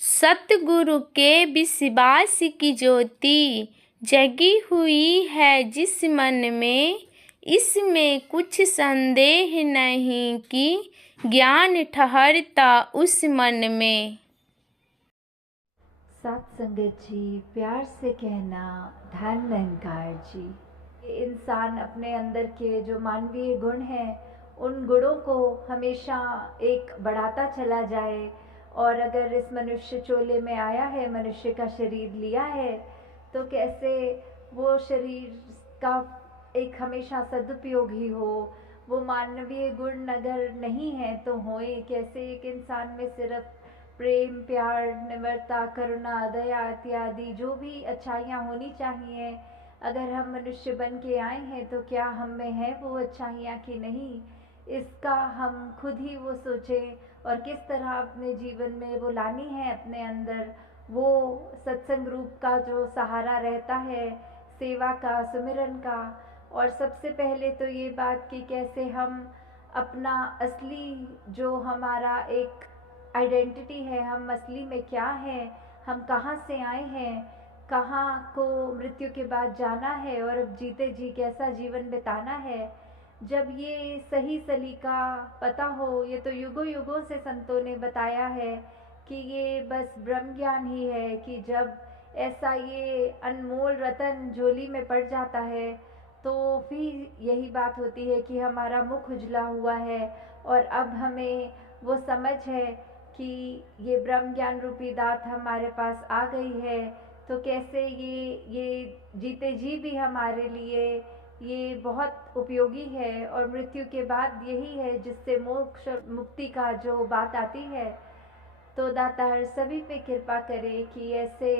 सतगुरु के विश्वास की ज्योति जगी हुई है जिस मन में, इसमें कुछ संदेह नहीं कि ज्ञान ठहरता उस मन में। सात संगत जी, प्यार से कहना धन निरंकार जी। ये इंसान अपने अंदर के जो मानवीय गुण हैं उन गुणों को हमेशा एक बढ़ाता चला जाए, और अगर इस मनुष्य चोले में आया है, मनुष्य का शरीर लिया है, तो कैसे वो शरीर का एक हमेशा सदुपयोग ही हो। वो मानवीय गुण अगर नहीं है तो होए कैसे। एक इंसान में सिर्फ प्रेम, प्यार, निम्रता, करुणा, दया इत्यादि जो भी अच्छाइयाँ होनी चाहिए, अगर हम मनुष्य बन के आए हैं तो क्या हम में है वो अच्छाइयाँ कि नहीं, इसका हम खुद ही वो सोचें। और किस तरह अपने जीवन में वो लानी है अपने अंदर, वो सत्संग रूप का जो सहारा रहता है, सेवा का, सुमिरन का। और सबसे पहले तो ये बात कि कैसे हम अपना असली जो हमारा एक आइडेंटिटी है, हम असली में क्या हैं, हम कहाँ से आए हैं, कहाँ को मृत्यु के बाद जाना है, और अब जीते जी कैसा जीवन बिताना है। जब ये सही सलीका पता हो, ये तो युगों युगों से संतों ने बताया है कि ये बस ब्रह्म ज्ञान ही है कि जब ऐसा ये अनमोल रतन झोली में पड़ जाता है तो फिर यही बात होती है कि हमारा मुख उजला हुआ है, और अब हमें वो समझ है कि ये ब्रह्म ज्ञान रूपी दात हमारे पास आ गई है। तो कैसे ये जीते जी भी हमारे लिए ये बहुत उपयोगी है, और मृत्यु के बाद यही है जिससे मोक्ष मुक्ति का जो बात आती है। तो दातार सभी पे कृपा करे कि ऐसे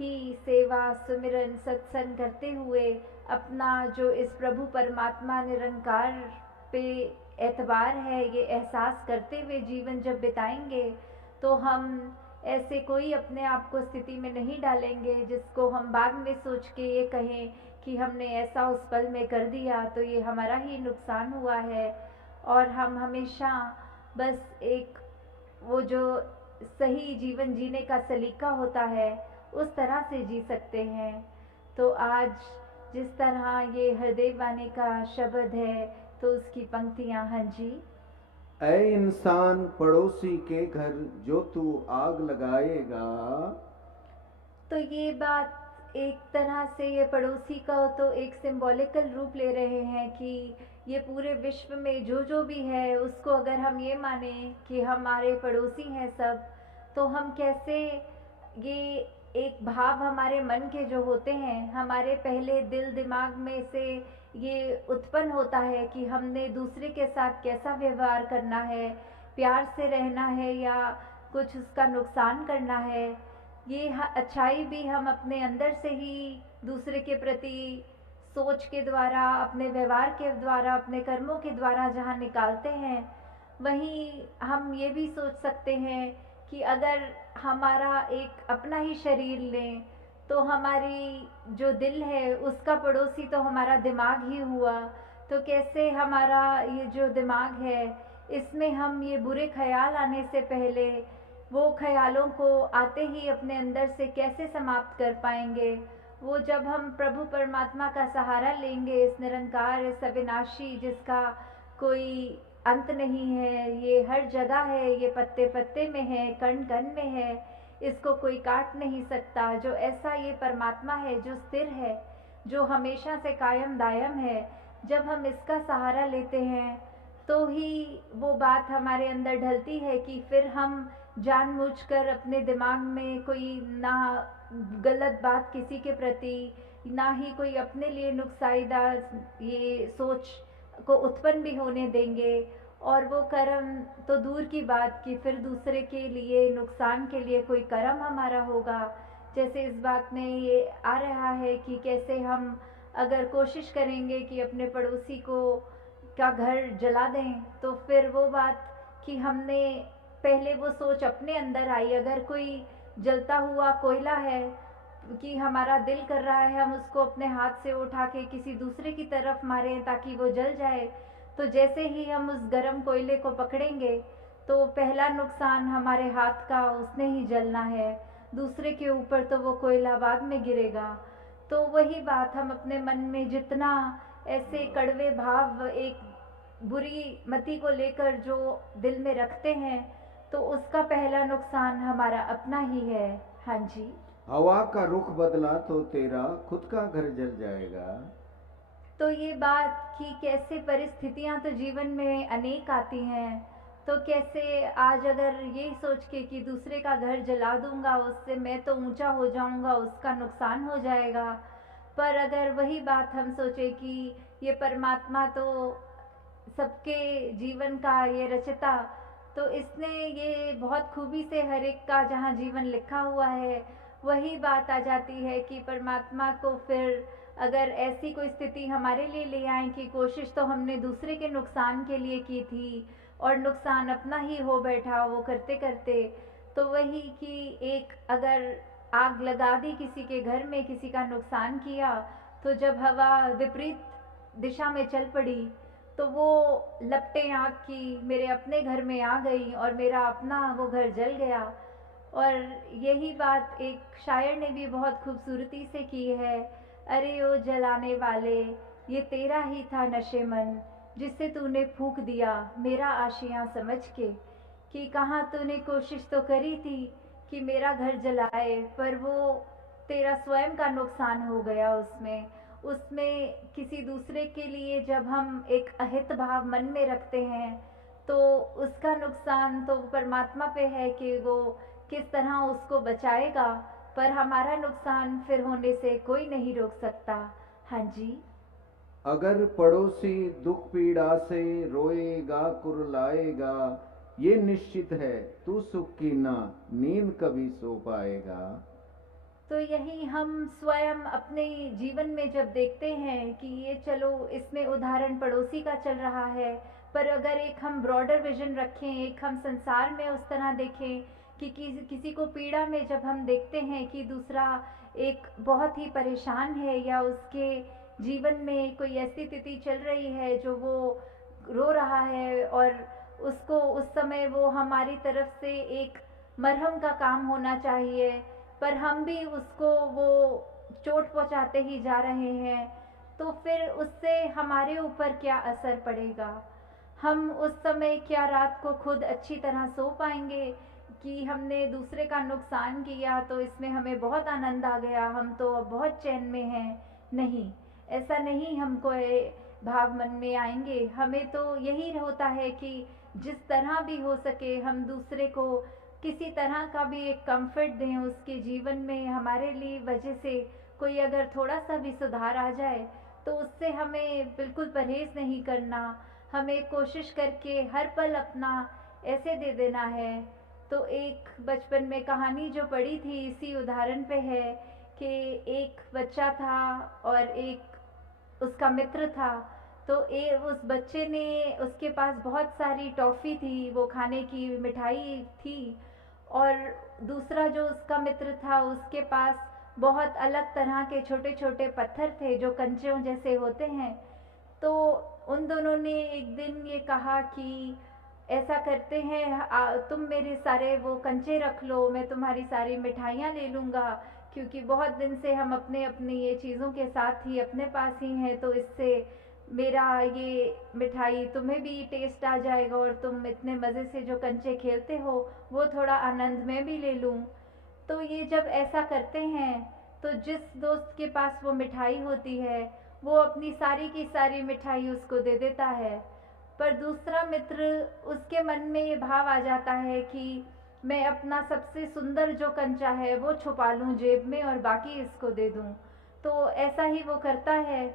ही सेवा, सुमिरन, सत्संग करते हुए अपना जो इस प्रभु परमात्मा निरंकार पे एतबार है, ये एहसास करते हुए जीवन जब बिताएंगे तो हम ऐसे कोई अपने आप को स्थिति में नहीं डालेंगे जिसको हम बाद में सोच के ये कहें कि हमने ऐसा उस पल में कर दिया तो ये हमारा ही नुकसान हुआ है। और हम हमेशा बस एक वो जो सही जीवन जीने का सलीका होता है उस तरह से जी सकते हैं। तो आज जिस तरह ये हृदय वाणी का शब्द है तो उसकी पंक्तियां, हाँ जी। ऐ इंसान पड़ोसी के घर जो तू आग लगाएगा। तो ये बात एक तरह से ये पड़ोसी का तो एक सिंबॉलिकल रूप ले रहे हैं कि ये पूरे विश्व में जो जो भी है उसको अगर हम ये माने कि हमारे पड़ोसी हैं सब, तो हम कैसे ये एक भाव हमारे मन के जो होते हैं, हमारे पहले दिल दिमाग में से ये उत्पन्न होता है कि हमने दूसरे के साथ कैसा व्यवहार करना है, प्यार से रहना है या कुछ उसका नुकसान करना है। ये अच्छाई भी हम अपने अंदर से ही दूसरे के प्रति सोच के द्वारा, अपने व्यवहार के द्वारा, अपने कर्मों के द्वारा जहाँ निकालते हैं, वहीं हम ये भी सोच सकते हैं कि अगर हमारा एक अपना ही शरीर लें तो हमारी जो दिल है उसका पड़ोसी तो हमारा दिमाग ही हुआ। तो कैसे हमारा ये जो दिमाग है इसमें हम ये बुरे ख्याल आने से पहले वो ख्यालों को आते ही अपने अंदर से कैसे समाप्त कर पाएंगे। वो जब हम प्रभु परमात्मा का सहारा लेंगे, इस निरंकार, इस अविनाशी जिसका कोई अंत नहीं है, ये हर जगह है, ये पत्ते पत्ते में है, कण कण में है, इसको कोई काट नहीं सकता। जो ऐसा ये परमात्मा है जो स्थिर है, जो हमेशा से कायम दायम है, जब हम इसका सहारा लेते हैं तो ही वो बात हमारे अंदर ढलती है कि फिर हम जानबूझकर अपने दिमाग में कोई ना गलत बात किसी के प्रति, ना ही कोई अपने लिए नुकसानदायक ये सोच को उत्पन्न भी होने देंगे। और वो कर्म तो दूर की बात कि फिर दूसरे के लिए नुकसान के लिए कोई कर्म हमारा होगा। जैसे इस बात में ये आ रहा है कि कैसे हम अगर कोशिश करेंगे कि अपने पड़ोसी को का घर जला दें तो फिर वो बात कि हमने पहले वो सोच अपने अंदर आई, अगर कोई जलता हुआ कोयला है कि हमारा दिल कर रहा है हम उसको अपने हाथ से उठा के किसी दूसरे की तरफ मारें ताकि वो जल जाए, तो जैसे ही हम उस गर्म कोयले को पकड़ेंगे तो पहला नुकसान हमारे हाथ का, उसने ही जलना है, दूसरे के ऊपर तो वो कोयला बाद में गिरेगा। तो वही बात, हम अपने मन में जितना ऐसे कड़वे भाव, एक बुरी मति को लेकर जो दिल में रखते हैं, तो उसका पहला नुकसान हमारा अपना ही है। हाँ जी। हवा का रुख बदला तो तेरा खुद का घर जल जाएगा। तो ये बात कि कैसे परिस्थितियां तो जीवन में अनेक आती हैं, तो कैसे आज अगर यही सोच के कि दूसरे का घर जला दूंगा, उससे मैं तो ऊंचा हो जाऊंगा, उसका नुकसान हो जाएगा। पर अगर वही बात हम सोचे कि ये परमात्मा तो सबके जीवन का ये रचता, तो इसने ये बहुत खूबी से हर एक का जहाँ जीवन लिखा हुआ है, वही बात आ जाती है कि परमात्मा को फिर अगर ऐसी कोई स्थिति हमारे लिए ले आए कि कोशिश तो हमने दूसरे के नुकसान के लिए की थी और नुकसान अपना ही हो बैठा वो करते करते, तो वही कि एक अगर आग लगा दी किसी के घर में, किसी का नुकसान किया, तो जब हवा विपरीत दिशा में चल पड़ी, तो वो लपटें आग की मेरे अपने घर में आ गई और मेरा अपना वो घर जल गया। और यही बात एक शायर ने भी बहुत खूबसूरती से की है, अरे ओ जलाने वाले, ये तेरा ही था नशेमन, जिससे तूने फूंक दिया मेरा आशियां समझ के। कि कहाँ तूने कोशिश तो करी थी कि मेरा घर जलाए, पर वो तेरा स्वयं का नुकसान हो गया। उसमें उसमें किसी दूसरे के लिए जब हम एक अहित भाव मन में रखते हैं, तो उसका नुकसान तो परमात्मा पे है कि वो किस तरह उसको बचाएगा, पर हमारा नुकसान फिर होने से कोई नहीं रोक सकता। हाँ जी। अगर पड़ोसी दुख पीड़ा से रोएगा कुरलाएगा, ये निश्चित है तू सुख की ना नींद कभी सो पाएगा। तो यही हम स्वयं अपने जीवन में जब देखते हैं कि ये चलो इसमें उदाहरण पड़ोसी का चल रहा है, पर अगर एक हम ब्रॉडर विजन रखें, एक हम संसार में उस तरह देखें कि किसी को पीड़ा में जब हम देखते हैं कि दूसरा एक बहुत ही परेशान है या उसके जीवन में कोई ऐसी स्थिति चल रही है जो वो रो रहा है, और उसको उस समय वो हमारी तरफ से एक मरहम का काम होना चाहिए, पर हम भी उसको वो चोट पहुंचाते ही जा रहे हैं, तो फिर उससे हमारे ऊपर क्या असर पड़ेगा। हम उस समय क्या रात को खुद अच्छी तरह सो पाएंगे कि हमने दूसरे का नुकसान किया तो इसमें हमें बहुत आनंद आ गया, हम तो अब बहुत चैन में हैं? नहीं, ऐसा नहीं हमको भाव मन में आएंगे। हमें तो यही होता है कि जिस तरह भी हो सके हम दूसरे को किसी तरह का भी एक कंफर्ट दें उसके जीवन में। हमारे लिए वजह से कोई अगर थोड़ा सा भी सुधार आ जाए, तो उससे हमें बिल्कुल परहेज नहीं करना, हमें कोशिश करके हर पल अपना ऐसे दे देना है। तो एक बचपन में कहानी जो पढ़ी थी इसी उदाहरण पे है कि एक बच्चा था और एक उसका मित्र था। तो उस बच्चे ने, उसके पास बहुत सारी टॉफ़ी थी, वो खाने की मिठाई थी, और दूसरा जो उसका मित्र था उसके पास बहुत अलग तरह के छोटे छोटे पत्थर थे जो कंचों जैसे होते हैं। तो उन दोनों ने एक दिन ये कहा कि ऐसा करते हैं, तुम मेरे सारे वो कंचे रख लो, मैं तुम्हारी सारी मिठाइयाँ ले लूँगा, क्योंकि बहुत दिन से हम अपने अपनी ये चीज़ों के साथ ही अपने पास ही हैं, तो इससे मेरा ये मिठाई तुम्हें भी टेस्ट आ जाएगा और तुम इतने मज़े से जो कंचे खेलते हो वो थोड़ा आनंद मैं भी ले लूँ। तो ये जब ऐसा करते हैं, तो जिस दोस्त के पास वो मिठाई होती है वो अपनी सारी की सारी मिठाई उसको दे देता है, पर दूसरा मित्र, उसके मन में ये भाव आ जाता है कि मैं अपना सबसे सुंदर जो कंचा है वो छुपा लूँ जेब में और बाकी इसको दे दूँ। तो ऐसा ही वो करता है,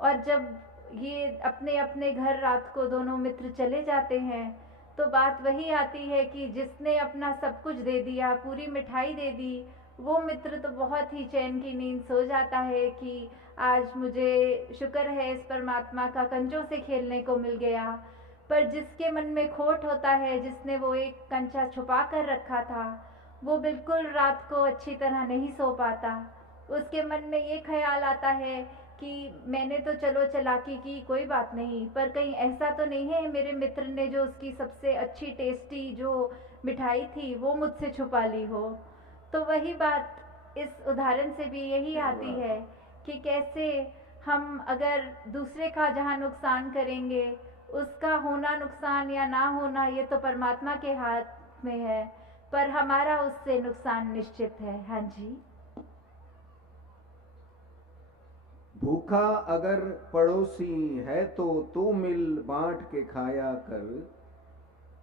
और जब ये अपने अपने घर रात को दोनों मित्र चले जाते हैं, तो बात वही आती है कि जिसने अपना सब कुछ दे दिया, पूरी मिठाई दे दी, वो मित्र तो बहुत ही चैन की नींद सो जाता है कि आज मुझे शुक्र है इस परमात्मा का कंचों से खेलने को मिल गया। पर जिसके मन में खोट होता है, जिसने वो एक कंचा छुपा कर रखा था, वो बिल्कुल रात को अच्छी तरह नहीं सो पाता। उसके मन में ये ख्याल आता है कि मैंने तो चलो चालाकी की, कोई बात नहीं, पर कहीं ऐसा तो नहीं है मेरे मित्र ने जो उसकी सबसे अच्छी टेस्टी जो मिठाई थी वो मुझसे छुपा ली हो। तो वही बात इस उदाहरण से भी यही आती है कि कैसे हम अगर दूसरे का जहाँ नुकसान करेंगे, उसका होना नुकसान या ना होना ये तो परमात्मा के हाथ में है, पर हमारा उससे नुकसान निश्चित है। हाँ जी। भूखा अगर पड़ोसी है तो तू मिल बांट के खाया कर।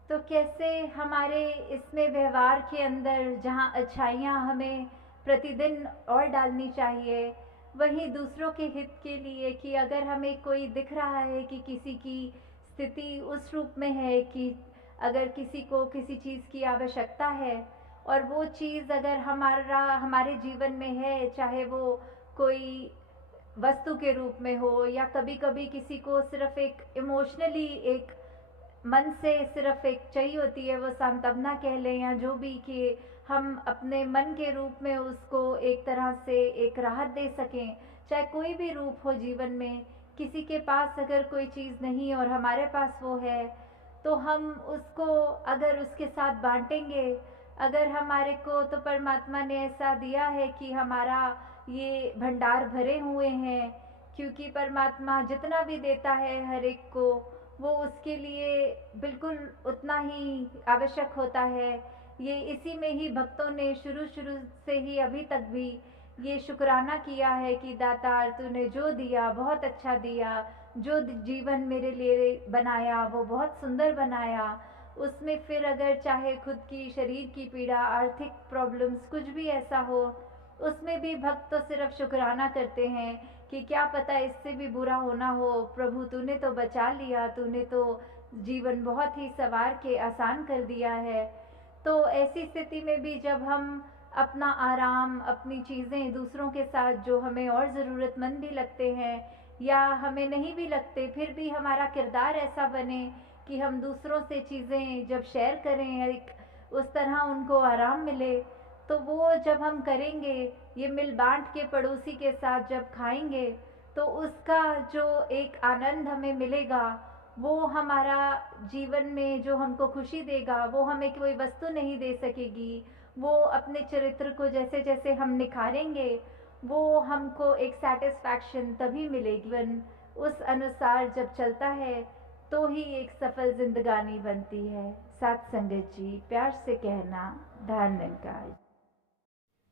तो कैसे हमारे इसमें व्यवहार के अंदर जहाँ अच्छाइयाँ हमें प्रतिदिन और डालनी चाहिए, वहीं दूसरों के हित के लिए कि अगर हमें कोई दिख रहा है कि किसी की स्थिति उस रूप में है कि अगर किसी को किसी चीज़ की आवश्यकता है और वो चीज़ अगर हमारे जीवन में है, चाहे वो कोई वस्तु के रूप में हो या कभी कभी किसी को सिर्फ एक इमोशनली एक मन से सिर्फ एक चाहिए होती है, वो सांत्वना कह लें या जो भी, कि हम अपने मन के रूप में उसको एक तरह से एक राहत दे सकें, चाहे कोई भी रूप हो जीवन में। किसी के पास अगर कोई चीज़ नहीं और हमारे पास वो है, तो हम उसको अगर उसके साथ बांटेंगे, अगर हमारे को तो परमात्मा ने ऐसा दिया है कि हमारा ये भंडार भरे हुए हैं, क्योंकि परमात्मा जितना भी देता है हर एक को, वो उसके लिए बिल्कुल उतना ही आवश्यक होता है। ये इसी में ही भक्तों ने शुरू शुरू से ही अभी तक भी ये शुक्राना किया है कि दातार तूने जो दिया बहुत अच्छा दिया, जो जीवन मेरे लिए बनाया वो बहुत सुंदर बनाया। उसमें फिर अगर चाहे खुद की शरीर की पीड़ा, आर्थिक प्रॉब्लम्स, कुछ भी ऐसा हो, उसमें भी भक्त तो सिर्फ शुक्राना करते हैं कि क्या पता इससे भी बुरा होना हो, प्रभु तूने तो बचा लिया, तूने तो जीवन बहुत ही संवार के आसान कर दिया है। तो ऐसी स्थिति में भी जब हम अपना आराम, अपनी चीज़ें दूसरों के साथ जो हमें और ज़रूरतमंद भी लगते हैं या हमें नहीं भी लगते, फिर भी हमारा किरदार ऐसा बने कि हम दूसरों से चीज़ें जब शेयर करें, एक उस तरह उनको आराम मिले, तो वो जब हम करेंगे, ये मिल बांट के पड़ोसी के साथ जब खाएंगे, तो उसका जो एक आनंद हमें मिलेगा, वो हमारा जीवन में जो हमको खुशी देगा, वो हमें कोई वस्तु नहीं दे सकेगी। वो अपने चरित्र को जैसे जैसे हम निखारेंगे, वो हमको एक सेटिस्फैक्शन तभी मिलेगी। उस अनुसार जब चलता है तो ही एक सफल जिंदगानी बनती है। साथ संगत जी, प्यार से कहना, धन निरंकार।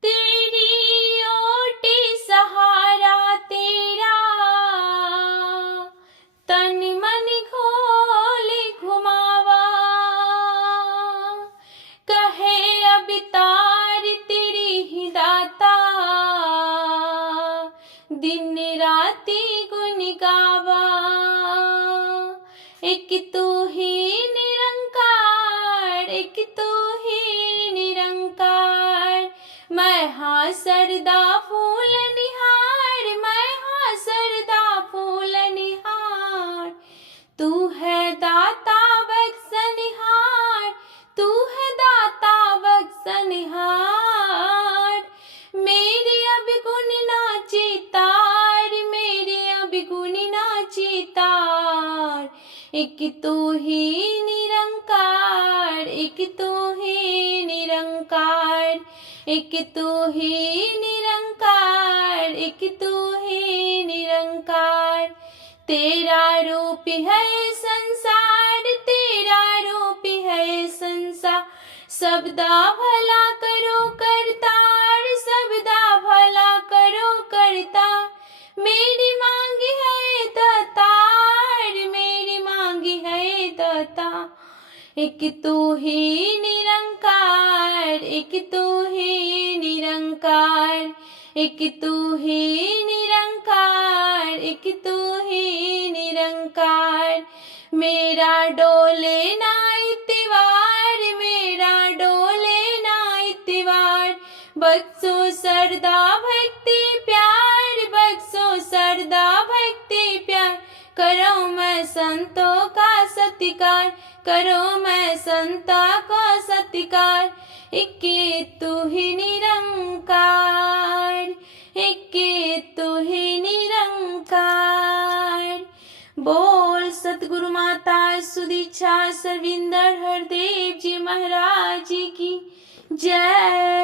तेरी ओटी सहारा तेरा, तन मन खोले घुमावा, कहे अब तार तेरी ही दाता, दिन राती गुन गावा। एक तू ही निरंकार, एक तू ही निरंकार, मैं हाँ सरदा फूल निहार, मैं हाँ सरदा फूल निहार। तू है दाता बख्शनिहार, तू है दाता बख्शनिहार। मेरे अब गुण नाची तार, मेरे अब गुण नाची तार। एक तू ही निरंकार, एक तू ही निरंकार, एक तू ही निरंकार, एक तू ही निरंकार। तेरा रूप है संसार, तेरा रूप है संसार, सबदा भला करो करतार, सबदा भला करो करतार। मेरी मांगी है दातार, मेरी मांगी है दातार। एक तू ही निरंकार, एक तू ही निरंकार, एक तू ही निरंकार, एक तू ही निरंकार। मेरा डोले ना इतवार, मेरा डोले ना इतवार। बख्शो सरदा भक्ति प्यार, बख्शो सरदा भक्ति प्यार। करो मैं संतों का सत्कार, करो मैं संता का सत्कार। एक तू ही निरंकार, एक तू ही निरंकार। गुरु माता सुदीक्षा सरविंदर हरदेव जी महाराज जी की जय।